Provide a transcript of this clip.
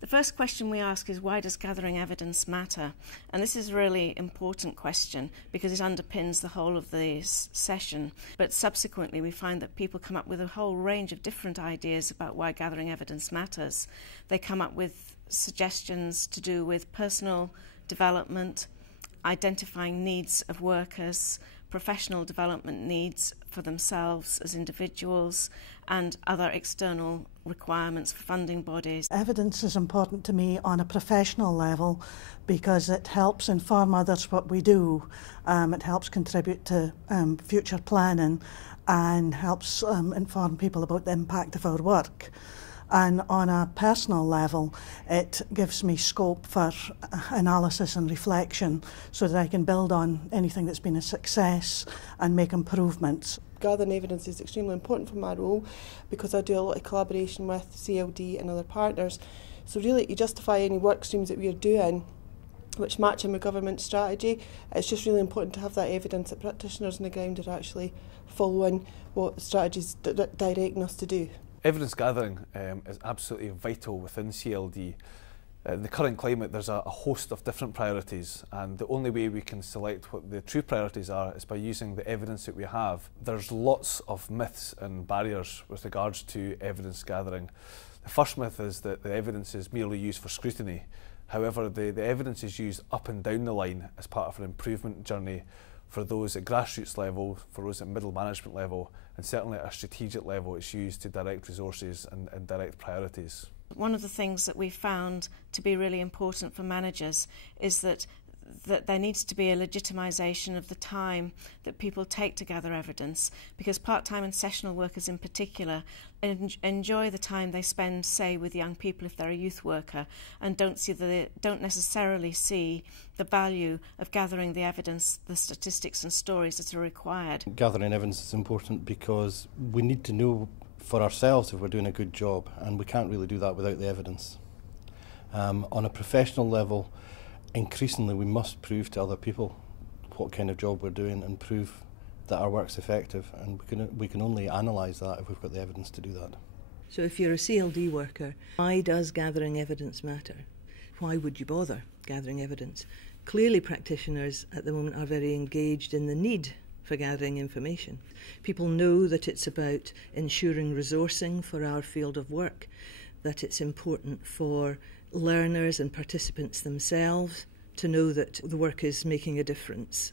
The first question we ask is, why does gathering evidence matter? And this is a really important question because it underpins the whole of the session. But subsequently we find that people come up with a whole range of different ideas about why gathering evidence matters. They come up with suggestions to do with personal development, identifying needs of workers, professional development needs for themselves as individuals, and other external requirements for funding bodies. Evidence is important to me on a professional level because it helps inform others what we do. It helps contribute to future planning and helps inform people about the impact of our work. And on a personal level, it gives me scope for analysis and reflection so that I can build on anything that's been a success and make improvements. Gathering evidence is extremely important for my role because I do a lot of collaboration with CLD and other partners. So really, to justify any work streams that we are doing which match in with government strategy, it's just really important to have that evidence that practitioners on the ground are actually following what strategies directing us to do. Evidence gathering is absolutely vital within CLD. In the current climate, there's a host of different priorities, and the only way we can select what the true priorities are is by using the evidence that we have. There's lots of myths and barriers with regards to evidence gathering. The first myth is that the evidence is merely used for scrutiny. However, the evidence is used up and down the line as part of an improvement journey for those at grassroots level, for those at middle management level, and certainly at a strategic level it's used to direct resources and direct priorities. One of the things that we found to be really important for managers is that there needs to be a legitimisation of the time that people take to gather evidence, because part-time and sessional workers in particular enjoy the time they spend, say, with young people if they're a youth worker, and don't necessarily see the value of gathering the evidence, the statistics and stories that are required. Gathering evidence is important because we need to know for ourselves if we're doing a good job, and we can't really do that without the evidence. On a professional level, increasingly we must prove to other people what kind of job we're doing and prove that our work's effective, and we can only analyse that if we've got the evidence to do that. So if you're a CLD worker, why does gathering evidence matter? Why would you bother gathering evidence? Clearly practitioners at the moment are very engaged in the need for gathering information. People know that it's about ensuring resourcing for our field of work, that it's important for learners and participants themselves to know that the work is making a difference